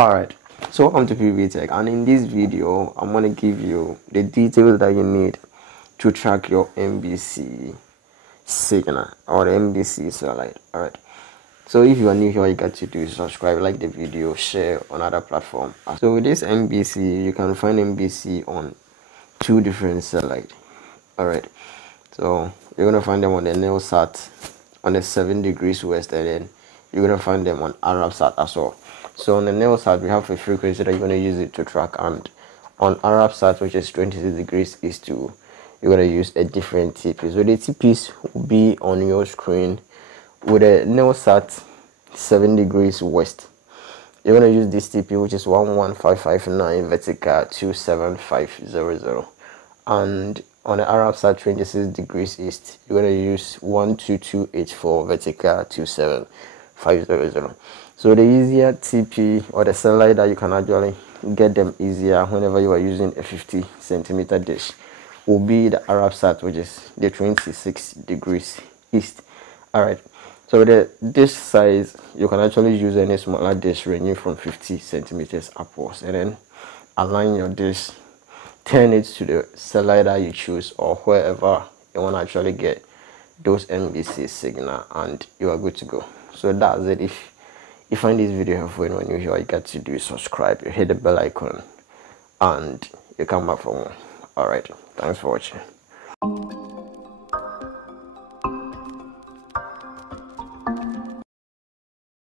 Alright, so welcome to Pbteck, and in this video I'm going to give you the details that you need to track your MBC signal or the MBC satellite. Alright, so if you are new here, all you got to do is subscribe, like the video, share on other platforms. So with this MBC, you can find MBC on two different satellites. Alright, so you're going to find them on the NeoSat on the 7 degrees west, and then you're going to find them on Arabsat as well. So on the NeoSat, we have a frequency that you're going to use it to track, and on Arabsat, which is 26 degrees east to, you're going to use a different TP. So the TPs will be on your screen. With a NeoSat 7 degrees west, you're going to use this TP, which is 11559 vertical 27500, and on the Arabsat 26 degrees east, you're going to use 12284 vertical 27500. So the easier TP or the satellite that you can actually get them easier whenever you are using a 50 centimeter dish will be the Arabsat, which is the 26 degrees east. Alright, so the dish size, you can actually use any smaller dish ranging from 50 centimeters upwards, and then align your dish, turn it to the satellite that you choose or wherever you want to actually get those MBC signal, and you are good to go. So that's it. If you find this video helpful and when you're here, all you got to do is subscribe, you hit the bell icon, and you come back for more. Alright, thanks for watching.